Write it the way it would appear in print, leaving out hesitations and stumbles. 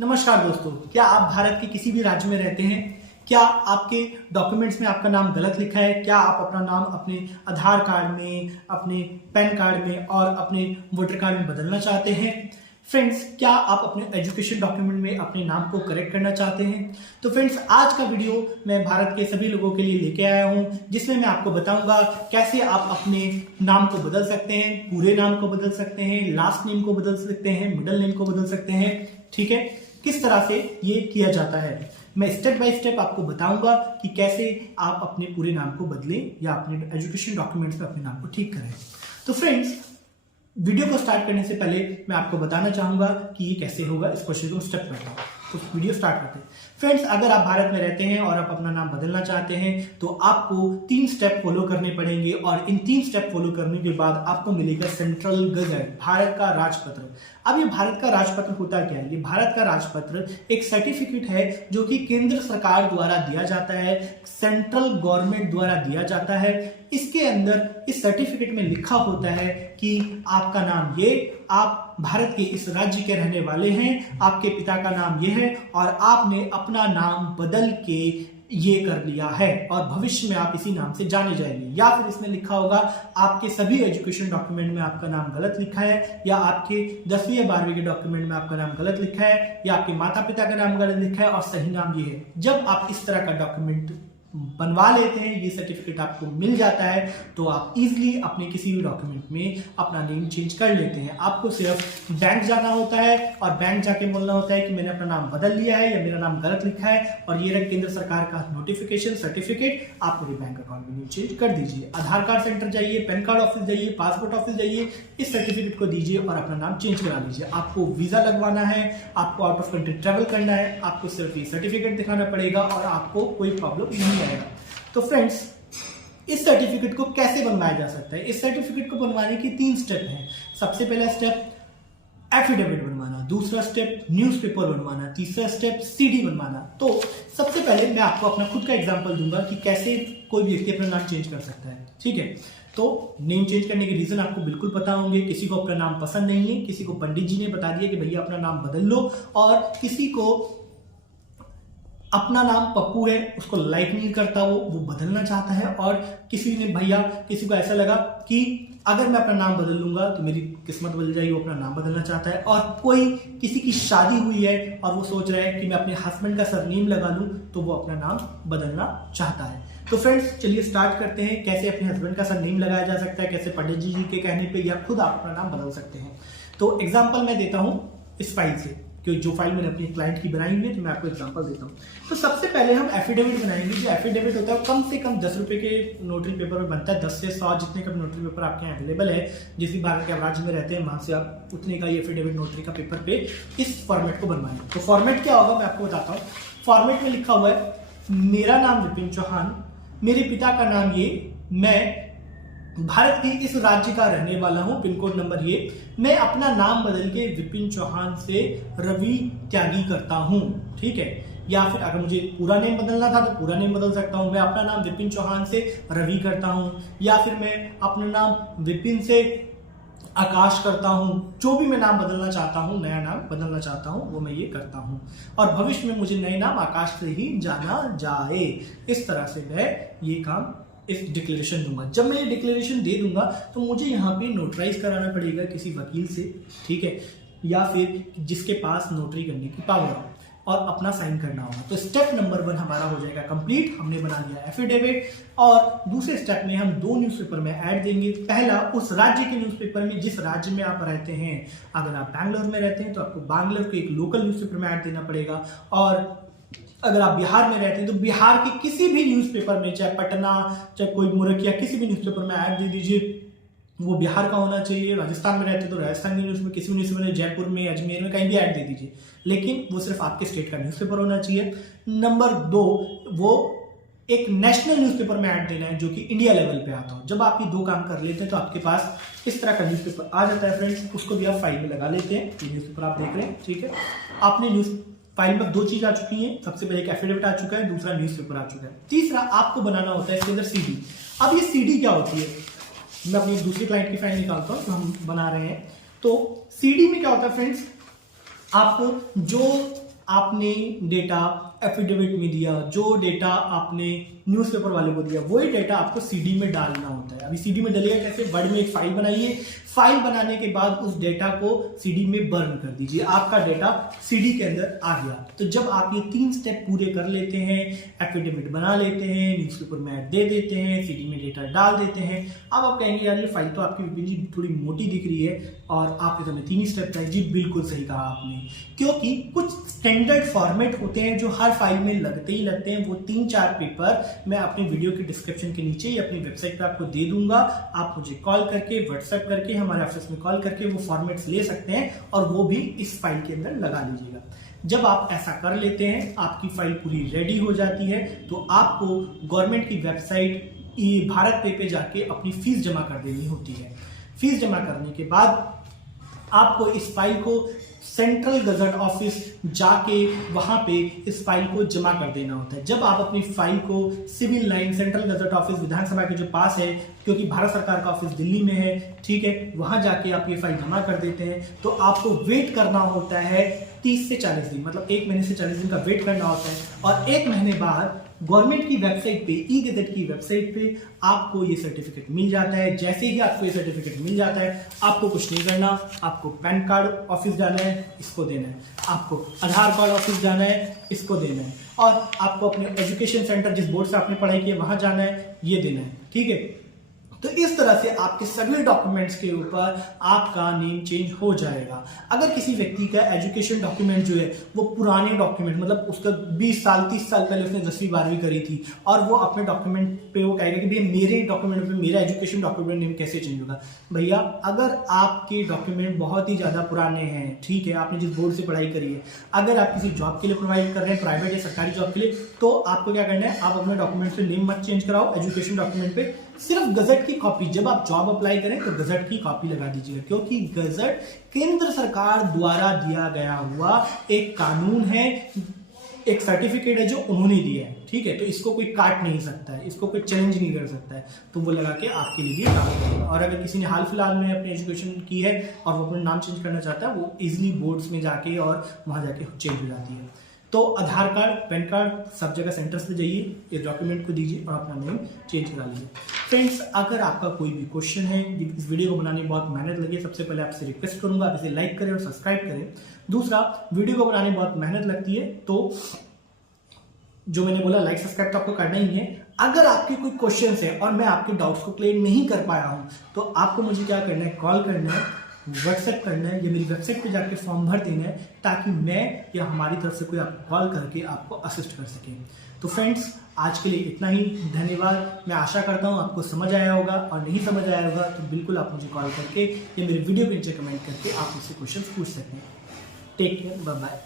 नमस्कार दोस्तों, क्या आप भारत के किसी भी राज्य में रहते हैं? क्या आपके डॉक्यूमेंट्स में आपका नाम गलत लिखा है? क्या आप अपना नाम अपने आधार कार्ड में, अपने पैन कार्ड में और अपने वोटर कार्ड में बदलना चाहते हैं? फ्रेंड्स, क्या आप अपने एजुकेशन डॉक्यूमेंट में अपने नाम को करेक्ट करना चाहते हैं? तो फ्रेंड्स, आज का वीडियो मैं भारत के सभी लोगों के लिए लेके आया हूं, जिसमें मैं आपको बताऊंगा कैसे आप अपने नाम को बदल सकते हैं, पूरे नाम को बदल सकते हैं, लास्ट नेम को बदल सकते हैं, मिडिल नेम को बदल सकते हैं। ठीक है, किस तरह से ये किया जाता है मैं स्टेप बाय स्टेप आपको बताऊंगा कि कैसे आप अपने पूरे नाम को बदलें या अपने एजुकेशन डॉक्यूमेंट्स में अपने नाम को ठीक करें। तो फ्रेंड्स, वीडियो को स्टार्ट करने से पहले मैं आपको बताना चाहूंगा कि ये कैसे होगा। इस क्वेश्चन को स्टेप करता हूं, तो वीडियो स्टार्ट करते हैं। फ्रेंड्स, अगर आप भारत में रहते हैं और आप अपना नाम बदलना चाहते हैं तो आपको 3 स्टेप फॉलो करने पड़ेंगे और इन 3 स्टेप फॉलो करने के बाद आपको मिलेगा सेंट्रल गजट, भारत का राजपत्र। अब ये भारत का राजपत्र होता क्या है? ये भारत का राजपत्र एक सर्टिफिकेट है जो कि केंद्र सरकार द्वारा दिया जाता है, सेंट्रल गवर्नमेंट द्वारा दिया जाता है। इसके अंदर इस सर्टिफिकेट में लिखा होता है कि आपका नाम ये, आप भारत के इस राज्य के रहने वाले हैं, आपके पिता का नाम ये है और आपने अपना नाम बदल के ये कर लिया है और भविष्य में आप इसी नाम से जाने जाएंगे। या फिर इसमें लिखा होगा आपके सभी एजुकेशन डॉक्यूमेंट में आपका नाम गलत लिखा है, या आपके 10वीं या 12वीं के डॉक्यूमेंट में आपका नाम गलत लिखा है, या आपके माता पिता का नाम गलत लिखा है और सही नाम ये है। जब आप इस तरह का डॉक्यूमेंट बनवा लेते हैं, ये सर्टिफिकेट आपको मिल जाता है, तो आप इजीली अपने किसी भी डॉक्यूमेंट में अपना नेम चेंज कर लेते हैं। आपको सिर्फ बैंक जाना होता है और बैंक जाके बोलना होता है कि मैंने अपना नाम बदल लिया है या मेरा नाम गलत लिखा है और ये रहा केंद्र सरकार का नोटिफिकेशन सर्टिफिकेट, आप मेरे बैंक अकाउंट में नेम चेंज कर दीजिए। आधार कार्ड सेंटर जाइए, पैन कार्ड ऑफिस जाइए, पासपोर्ट ऑफिस जाइए, इस सर्टिफिकेट को दीजिए और अपना नाम चेंज करा लीजिए। आपको वीजा लगवाना है, आपको आउट ऑफ कंट्री ट्रेवल करना है, आपको सिर्फ ये सर्टिफिकेट दिखाना पड़ेगा और आपको कोई प्रॉब्लम नहीं आएगा। तो फ्रेंड्स, इस सर्टिफिकेट को कैसे बनवाया जा सकता है? इस सर्टिफिकेट को बनवाने की 3 स्टेप हैं। सबसे पहला स्टेप एफिडेविट बनवाना, दूसरा स्टेप न्यूज़पेपर बनवाना, तीसरा स्टेप सीडी बनवाना। तो सबसे पहले मैं आपको अपना खुद का एग्जांपल दूंगा कि कैसे कोई व्यक्ति अपना नाम चेंज कर सकता है। ठीक है, तो नेम चेंज करने के रीजन आपको बिल्कुल पता होंगे। किसी को अपना नाम पसंद नहीं है, किसी को पंडित जी ने बता दिया कि भैया अपना नाम बदल लो, और किसी को अपना नाम पप्पू है, उसको लाइक नहीं करता, वो बदलना चाहता है, और किसी को ऐसा लगा कि अगर मैं अपना नाम बदल लूंगा तो मेरी किस्मत बदल जाएगी, वो अपना नाम बदलना चाहता है। और कोई किसी की शादी हुई है और वो सोच रहा है कि मैं अपने हस्बैंड का सरनेम लगा लूं, तो वो अपना नाम बदलना चाहता है। तो फ्रेंड्स, चलिए स्टार्ट करते हैं कैसे अपने हस्बैंड का सरनेम लगाया जा सकता है, कैसे पंडित जी के कहने पे या खुद आप अपना नाम बदल सकते हैं। तो एग्जाम्पल मैं देता हूं इस फाइल से, क्योंकि जो फाइल मैंने अपनी क्लाइंट की बनाई हुई है, तो मैं आपको एग्जांपल देता हूँ। तो सबसे पहले हम एफिडेविट बनाएंगे। जो एफिडेविट होता है कम से कम 10 रुपए के नोटरी पेपर में बनता है। 10 से 100 जितने का नोटरी पेपर आपके यहाँ अवेलेबल है, जिस भी भारत के आप राज्य में रहते हैं वहां से आप उतने का ये एफिडेविट नोटरी का पेपर पे इस फॉर्मेट को बनवाएं। तो फॉर्मेट क्या होगा मैं आपको बताता हूँ। फॉर्मेट में लिखा हुआ है मेरा नाम विपिन चौहान, मेरे पिता का नाम ये, मैं भारत के इस राज्य का रहने वाला हूं, पिन कोड नंबर ये, मैं अपना नाम बदल के विपिन चौहान से रवि त्यागी करता हूं। ठीक है, या फिर अगर मुझे पूरा नेम बदलना था तो पूरा नेम बदल सकता हूं। मैं अपना नाम विपिन चौहान से रवि करता हूं, या फिर मैं अपना नाम विपिन से आकाश करता हूं। जो भी मैं नाम बदलना चाहता हूं, नया नाम बदलना चाहता हूं, वो मैं ये करता हूं और भविष्य में मुझे नए नाम आकाश से ही जाना जाए। इस तरह से मैं ये काम इस डिक्लेरेशन दूंगा। जब मैं ये डिक्लेरेशन दे दूंगा तो मुझे यहाँ पे नोटराइज कराना पड़ेगा किसी वकील से, ठीक है, या फिर जिसके पास नोटरी करने की पावर हो, और अपना साइन करना होगा। तो स्टेप नंबर 1 हमारा हो जाएगा कंप्लीट। हमने बना लिया एफिडेविट, और दूसरे स्टेप में हम 2 न्यूज़पेपर में ऐड देंगे। पहला उस राज्य के न्यूज़पेपर में जिस राज्य में आप रहते हैं। अगर आप बैंगलोर में रहते हैं तो आपको बैंगलोर के एक लोकल न्यूज़पेपर में ऐड देना पड़ेगा, और अगर आप बिहार में रहते हैं तो बिहार के किसी भी न्यूज़पेपर में, चाहे पटना, चाहे कोई मुरकिया, किसी भी न्यूज़पेपर में ऐड दे दीजिए, वो बिहार का होना चाहिए। राजस्थान में रहते हैं तो राजस्थान की न्यूज़ में, किसी भी न्यूज़पेपर में, जयपुर में, अजमेर में, कहीं भी ऐड दे दीजिए, लेकिन वो सिर्फ आपके स्टेट का न्यूज़पेपर होना चाहिए। नंबर 2, वो एक नेशनल न्यूज़पेपर में ऐड देना है जो कि इंडिया लेवल पे आता हो। जब आप ये 2 काम कर लेते हैं तो आपके पास इस तरह का न्यूज़पेपर आ जाता है। फ्रेंड्स, उसको भी आप फाइल में लगा लेते हैं। ये न्यूज़पेपर आप देख रहे हैं, ठीक है। आपने न्यूज़ फाइल में 2 चीज आ चुकी हैं। सबसे पहले एक एफिडेविट आ चुका है, दूसरा न्यूज़पेपर आ चुका है। तीसरा आपको बनाना होता है इसके अंदर सीडी। अब ये सीडी क्या होती है, मैं अपनी दूसरी क्लाइंट की फाइल निकालता हूं जो हम बना रहे हैं। तो सीडी में क्या होता है फ्रेंड्स, आपको जो आपने डेटा एफिडेविट में दिया, जो डेटा आपने न्यूज़पेपर वाले को दिया, वही डेटा आपको सीडी में डालना होता है। अभी सीडी में डलेगा कैसे? वर्ड में एक फाइल बनाइए, फाइल बनाने के बाद उस डेटा को सीडी में बर्न कर दीजिए, आपका डेटा सीडी के अंदर आ गया। तो जब आप ये 3 स्टेप पूरे कर लेते हैं, एफिडेविट बना लेते हैं, न्यूज़पेपर में ऐड दे देते हैं, सीडी में डेटा डाल देते हैं, अब आप कहेंगे यार ये फाइल तो आपकी विपिन जी थोड़ी मोटी दिख रही है और आपने तो 3 स्टेप बताए। जी बिल्कुल सही कहा आपने, क्योंकि कुछ स्टैंडर्ड फॉर्मेट होते हैं जो हर फाइल में लगते ही लगते हैं। वो 3-4 पेपर मैं अपने वीडियो के डिस्क्रिप्शन के नीचे या अपनी वेबसाइट पे आपको दे दूंगा। आप मुझे कॉल करके, व्हाट्सएप करके, हमारे ऑफिस में कॉल करके वो फॉर्मेट्स ले सकते हैं और वो भी इस फाइल के अंदर लगा लीजिएगा। जब आप ऐसा कर लेते हैं, आपकी फाइल पूरी रेडी हो जाती है, तो आपको गवर्नमेंट की वेबसाइट भारत पे जाके अपनी फीस जमा कर देनी होती है। फीस जमा करने के बाद आपको इस फाइल को सेंट्रल गजट ऑफिस जाके वहां पे इस फाइल को जमा कर देना होता है। जब आप अपनी फाइल को civil line central gazette office विधानसभा के जो पास है, क्योंकि भारत सरकार का ऑफिस दिल्ली में है, ठीक है, वहां जाके आप ये फाइल जमा कर देते हैं, तो आपको वेट करना होता है 30 से 40 दिन, मतलब 1 महीने से 40 दिन का वेट करना होता है। और 1 महीने बाद गवर्नमेंट की वेबसाइट पे, ई गजट की वेबसाइट पे आपको ये सर्टिफिकेट मिल जाता है। जैसे ही आपको ये सर्टिफिकेट मिल जाता है, आपको कुछ नहीं करना, आपको पैन कार्ड ऑफिस जाना है, इसको देना है, आपको आधार कार्ड ऑफिस जाना है, इसको देना है, और आपको अपने एजुकेशन सेंटर जिस बोर्ड से आपने पढ़ाई की है वहां जाना है, ये देना है, ठीक है। तो इस तरह से आपके सभी डॉक्यूमेंट्स के ऊपर आपका नेम चेंज हो जाएगा। अगर किसी व्यक्ति का एजुकेशन डॉक्यूमेंट जो है वो पुराने डॉक्यूमेंट, मतलब उसका 20 साल 30 साल पहले उसने 10वीं 12वीं करी थी, और वो अपने डॉक्यूमेंट पे वो कहेगा कि भैया मेरे डॉक्यूमेंट पे मेरा एजुकेशन डॉक्यूमेंट नेम कैसे चेंज होगा। भैया अगर आपके डॉक्यूमेंट बहुत ही ज्यादा पुराने हैं, ठीक है, आपने जिस बोर्ड से पढ़ाई करी है, अगर आप किसी जॉब के लिए प्रोवाइड कर रहे हैं, प्राइवेट या सरकारी जॉब के लिए, तो आपको क्या करना है, आप अपने डॉक्यूमेंट पे नेम मत चेंज कराओ। एजुकेशन डॉक्यूमेंट पे सिर्फ गजट की कॉपी, जब आप जॉब अप्लाई करें तो गजट की कॉपी लगा दीजिएगा, क्योंकि गजट केंद्र सरकार द्वारा दिया गया हुआ एक कानून है, एक सर्टिफिकेट है जो उन्होंने दिया है, ठीक है। तो इसको कोई काट नहीं सकता है, इसको कोई चैलेंज नहीं कर सकता है, तो वो लगा के आपके लिए भी काम करेगा। और अगर किसी ने हाल फिलहाल में अपनी एजुकेशन की है और वो अपना नाम चेंज करना चाहता है, वो इजिली बोर्ड्स में जाके और वहां जाके चेंज हो जाती है। तो आधार कार्ड, पैन कार्ड, सब जगह सेंटर्स पे जाइए, ये डॉक्यूमेंट को दीजिए और अपना नेम चेंज करा लीजिए। फ्रेंड्स, अगर आपका कोई भी क्वेश्चन है, इस वीडियो को बनाने में बहुत मेहनत लगी है, सबसे पहले आपसे रिक्वेस्ट करूंगा आप इसे लाइक करें और सब्सक्राइब करें। दूसरा, वीडियो को बनाने में बहुत मेहनत लगती है, तो जो मैंने बोला लाइक सब्सक्राइब तो आपको करना ही है। अगर आपके कोई क्वेश्चन है और मैं आपके डाउट्स को क्लियर नहीं कर पाया हूं, तो आपको मुझे क्या करना है, कॉल करना है, व्हाट्सएप करना है, या मेरी वेबसाइट पे जाके फॉर्म भर देना है, ताकि मैं या हमारी तरफ से कोई आपको कॉल करके आपको असिस्ट कर सके। तो फ्रेंड्स, आज के लिए इतना ही, धन्यवाद। मैं आशा करता हूँ आपको समझ आया होगा, और नहीं समझ आया होगा तो बिल्कुल आप मुझे कॉल करके या मेरे वीडियो के नीचे कमेंट करके आप मुझसे क्वेश्चन पूछ सकते हैं। Take care, bye bye.